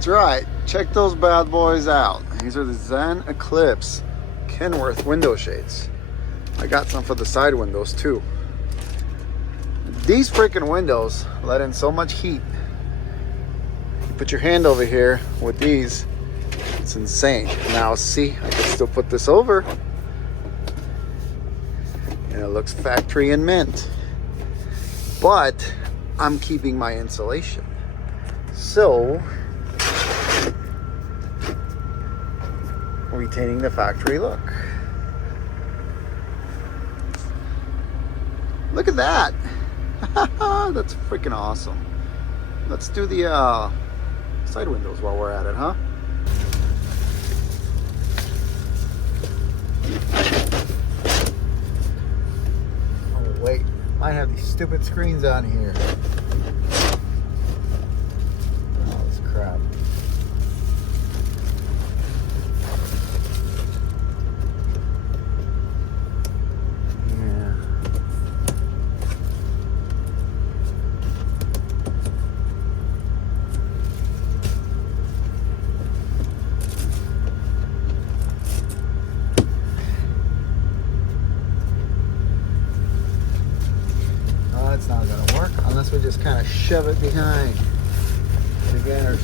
That's right. Check those bad boys out. These are the Zen Eclipse Kenworth window shades. I got some for the side windows too. These freaking windows let in so much heat. You put your hand over here with these, it's insane. Now see, I can still put this over and it looks factory and mint. But I'm keeping my insulation. So, retaining the factory look. Look at that. That's freaking awesome. Let's do the side windows while we're at it, huh? Oh wait, I have these stupid screens on here. Oh, this crap. It's not gonna work unless we just kind of shove it behind. And again, our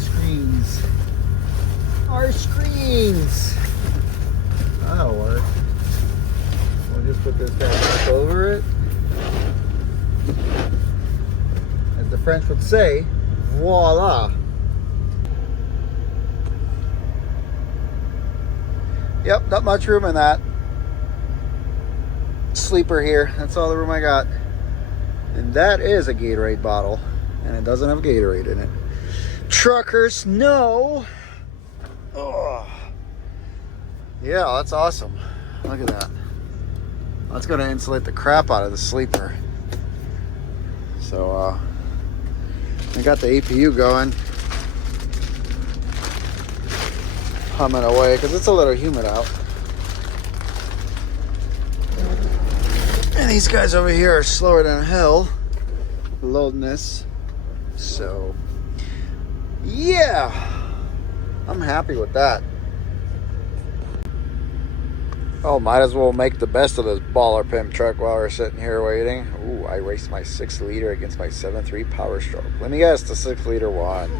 screens. That'll work. We'll just put this guy back over it. As the French would say, voila. Yep, not much room in that sleeper here. That's all the room I got. And that is a Gatorade bottle, and it doesn't have Gatorade in it. Truckers, no. Oh. Yeah, that's awesome. Look at that. That's going to insulate the crap out of the sleeper. So, I got the APU going. Humming away, because it's a little humid out. And these guys over here are slower than hell loading this. So, yeah, I'm happy with that. Oh, might as well make the best of this baller pimp truck while we're sitting here waiting. Ooh, I raced my 6-liter against my 7.3 Power Stroke. Let me guess, the 6-liter won.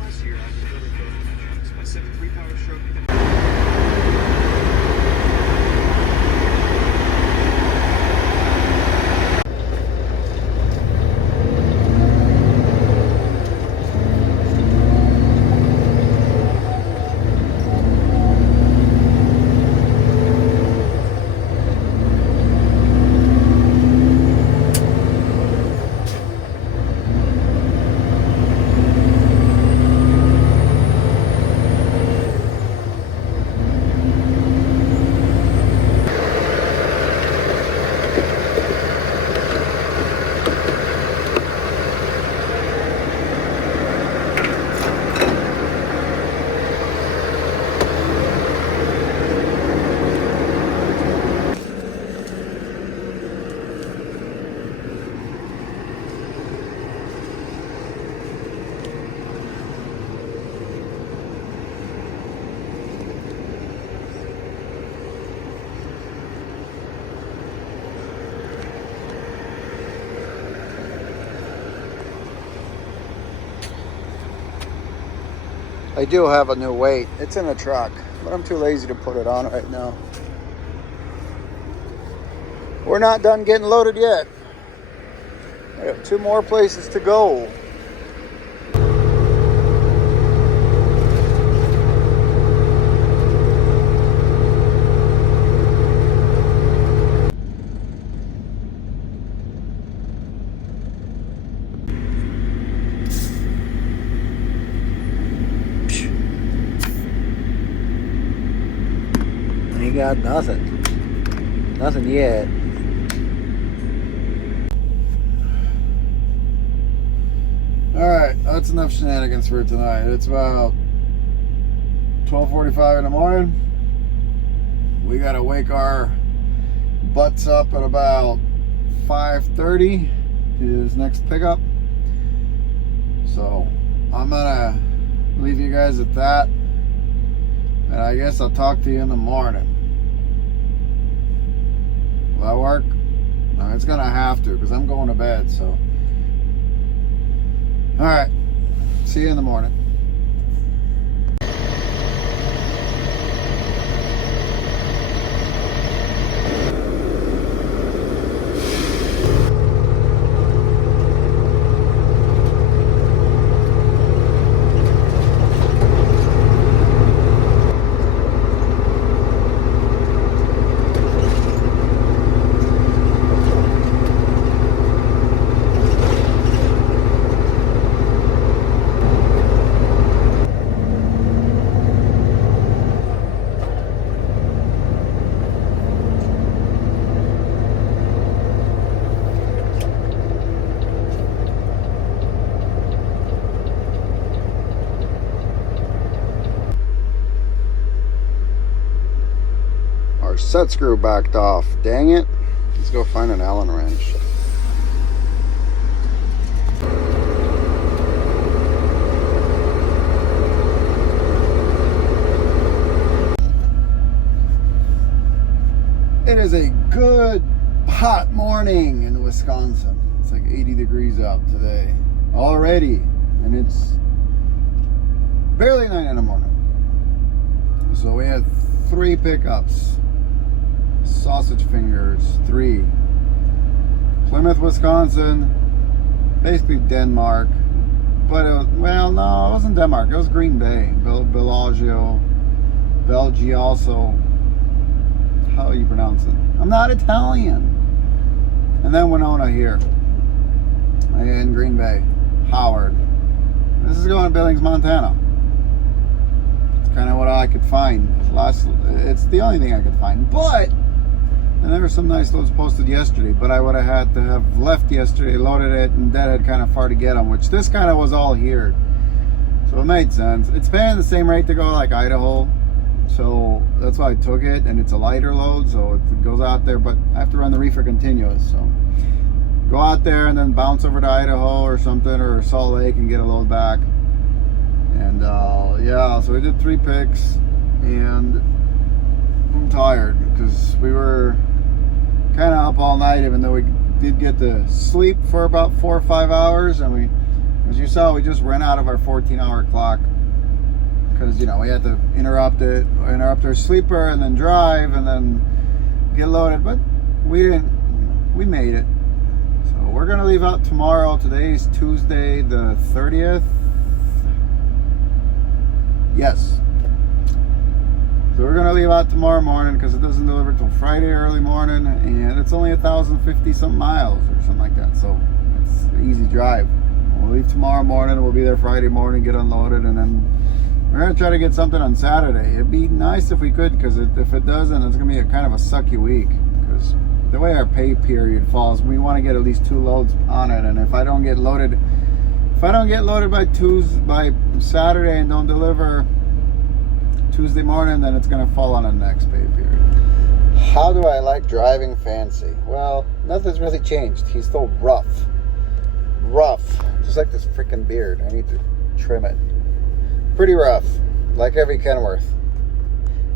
I do have a new weight. It's in a truck, but I'm too lazy to put it on right now. We're not done getting loaded yet. We have 2 more places to go. Got nothing yet. All right, that's enough shenanigans for tonight. It's about 12:45 in the morning. We gotta wake our butts up at about 5:30 to his next pickup. So I'm gonna leave you guys at that. And I guess I'll talk to you in the morning. Will that work? No, it's gonna have to, because I'm going to bed, so. Alright. See you in the morning. Set screw backed off. Dang it. Let's go find an Allen wrench. It is a good hot morning in Wisconsin. It's like 80 degrees out today already, and it's barely 9 in the morning. So we had 3 pickups. Sausage fingers, 3. Plymouth, Wisconsin, basically Denmark, but it was, well, no, it wasn't Denmark, it was Green Bay, Bellagio, also, how do you pronounce it? I'm not Italian. And then Winona here, in Green Bay, Howard. This is going to Billings, Montana. It's kind of what I could find. It's the only thing I could find, but. And there were some nice loads posted yesterday, but I would have had to have left yesterday, loaded it, and that had kind of far to get them, which this kind of was all here. So it made sense. It's paying the same rate to go like Idaho, so that's why I took it, and it's a lighter load, so it goes out there, but I have to run the reefer continuous, so go out there and then bounce over to Idaho or something, or Salt Lake, and get a load back. And yeah, so we did 3 picks, and I'm tired because we were kind of up all night, even though we did get to sleep for about 4 or 5 hours, and we, as you saw, we just ran out of our 14-hour clock because, you know, we had to interrupt our sleeper and then drive and then get loaded, but we made it. So we're gonna leave out tomorrow. Today's Tuesday the 30th. Yes. So we're going to leave out tomorrow morning because it doesn't deliver till Friday early morning, and it's only 1,050 something miles or something like that. So it's an easy drive. We'll leave tomorrow morning. We'll be there Friday morning, get unloaded, and then we're going to try to get something on Saturday. It'd be nice if we could, because if it doesn't, it's going to be a kind of a sucky week. Because the way our pay period falls, we want to get at least 2 loads on it, and if I don't get loaded by Saturday and don't deliver Tuesday morning, then it's going to fall on the next pay period. How do I like driving fancy? Well, nothing's really changed. He's still rough. Just like this freaking beard. I need to trim it. Pretty rough, like every Kenworth.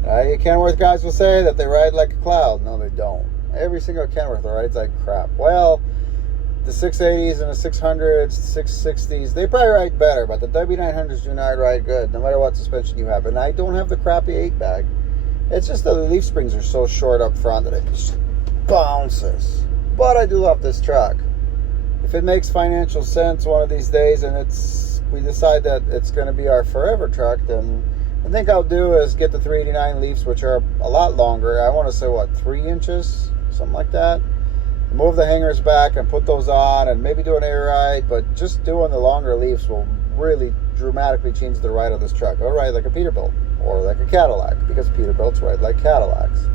You Kenworth guys will say that they ride like a cloud. No, they don't. Every single Kenworth rides like crap. Well, the 680s and the 600s, 660s, they probably ride better, but the W900s do not ride good, no matter what suspension you have. And I don't have the crappy 8-bag. It's just that the leaf springs are so short up front that it just bounces. But I do love this truck. If it makes financial sense one of these days and we decide that it's going to be our forever truck, then I think I'll do is get the 389 leafs, which are a lot longer. I want to say, what, 3 inches? Something like that. Move the hangers back and put those on and maybe do an air ride, but just doing the longer leaves will really dramatically change the ride of this truck. It'll ride like a Peterbilt or like a Cadillac, because Peterbilts ride like Cadillacs.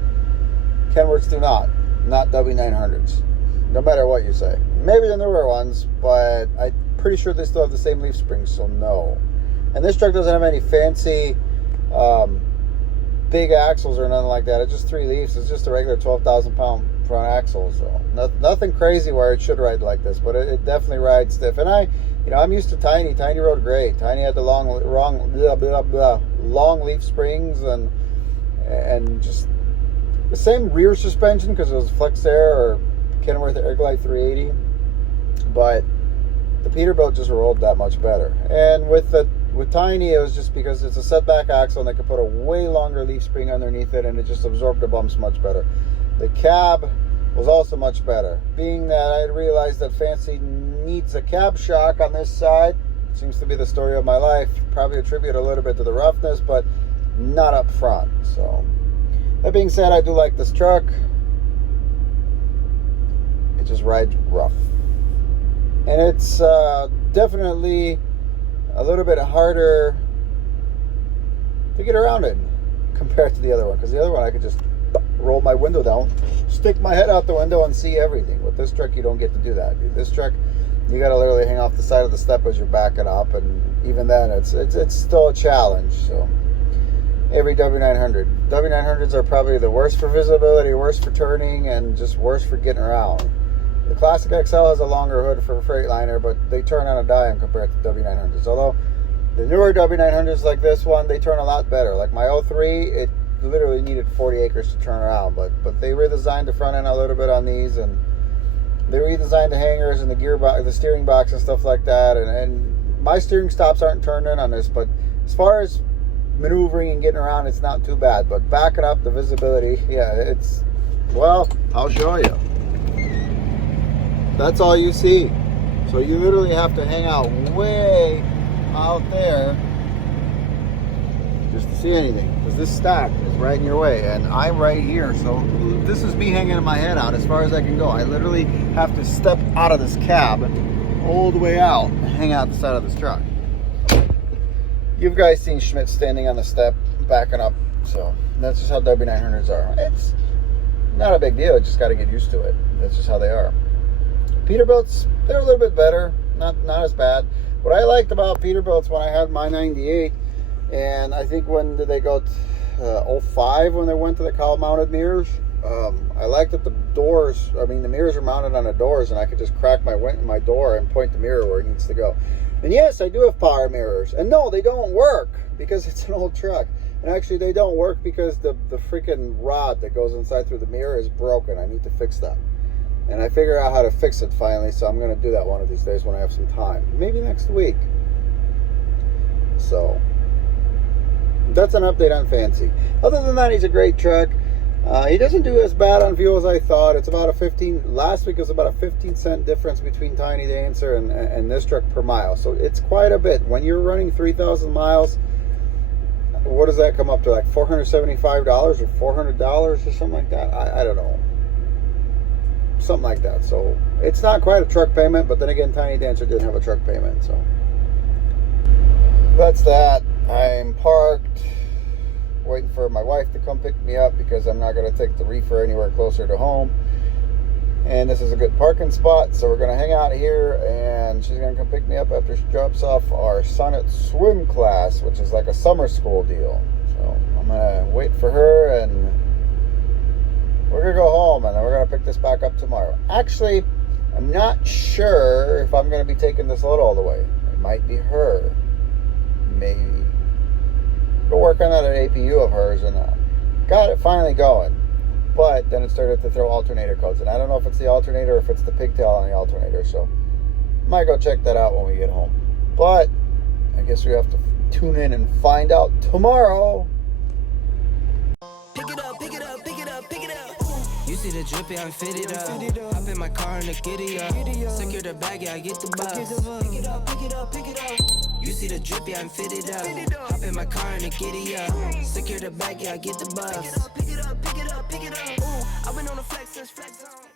Kenworths do not W900s, no matter what you say. Maybe the newer ones, but I'm pretty sure they still have the same leaf springs, so no. And this truck doesn't have any fancy big axles or nothing like that. It's just 3 leaves. It's just a regular 12,000 pound front axle, so nothing crazy where it should ride like this, but it definitely rides stiff. And You know, I'm used to Tiny. Tiny rode great. Tiny had the long leaf springs and just the same rear suspension because it was Flex Air or Kenworth Airglide 380, but the Peterbilt just rolled that much better. And with Tiny, it was just because it's a setback axle and they could put a way longer leaf spring underneath it, and it just absorbed the bumps much better. The cab was also much better. Being that I realized that Fancy needs a cab shock on this side, seems to be the story of my life. Probably attribute a little bit to the roughness, but not up front. So that being said, I do like this truck. It just rides rough. And it's definitely a little bit harder to get around in compared to the other one. Because the other one, I could just roll my window down, stick my head out the window, and see everything. With this truck, you don't get to do that. This truck, you got to literally hang off the side of the step as you're backing up. And even then, it's still a challenge. So every W900. W900s are probably the worst for visibility, worst for turning, and just worse for getting around. The Classic XL has a longer hood for a Freightliner, but they turn on a dime compared to W900s. Although the newer W900s like this one, they turn a lot better. Like my 03, it literally needed 40 acres to turn around, but they redesigned the front end a little bit on these, and they redesigned the hangers and the gearbox, the steering box and stuff like that. And my steering stops aren't turned in on this, but as far as maneuvering and getting around, it's not too bad. But backing up, the visibility, yeah, it's, well, I'll show you. That's all you see. So you literally have to hang out way out there just to see anything, because this stack is right in your way, and I'm right here. So this is me hanging my head out as far as I can go. I literally have to step out of this cab all the way out and hang out the side of this truck. You've guys seen Schmidt standing on the step backing up, so that's just how W900s are. It's not a big deal, you just got to get used to it. That's just how they are. Peterbilts, they're a little bit better, not as bad. What I liked about Peterbilts when I had my 98, and I think when did they go, 05 when they went to the cowl mounted mirrors, I liked that the doors, I mean the mirrors are mounted on the doors, and I could just crack my door and point the mirror where it needs to go. And yes, I do have power mirrors, and no, they don't work because it's an old truck. And actually they don't work because the freaking rod that goes inside through the mirror is broken. I need to fix that. And I figure out how to fix it finally, so I'm going to do that one of these days when I have some time. Maybe next week. So, that's an update on Fancy. Other than that, he's a great truck. He doesn't do as bad on fuel as I thought. It's about last week was about a 15-cent difference between Tiny Dancer and this truck per mile. So, it's quite a bit. When you're running 3,000 miles, what does that come up to? Like $475 or $400 or something like that? I don't know. Something like that. So it's not quite a truck payment, but then again, Tiny Dancer didn't have a truck payment. So that's that. I'm parked waiting for my wife to come pick me up because I'm not going to take the reefer anywhere closer to home. And this is a good parking spot, so we're going to hang out here, and she's going to come pick me up after she drops off our son at swim class, which is like a summer school deal. So I'm going to wait for her, and we're going to go home, and then we're going to pick this back up tomorrow. Actually, I'm not sure if I'm going to be taking this load all the way. It might be her. Maybe. We'll work on that APU of hers, and got it finally going. But then it started to throw alternator codes. And I don't know if it's the alternator or if it's the pigtail on the alternator. So might go check that out when we get home. But I guess we have to tune in and find out tomorrow. Pick it up, pick it up, pick it up, pick it up. You see the drippy, I'm fitted up. Hop in my car and the giddy up. Secure the bag, yeah, I get the bus. Pick it up, pick it up, pick it up. You see the drippy, I'm fitted up. Hop in my car and the giddy up. Secure the bag, yeah, I get the bus. Pick it up, pick it up, pick it up, pick it up. I've been on the flex since flex zone.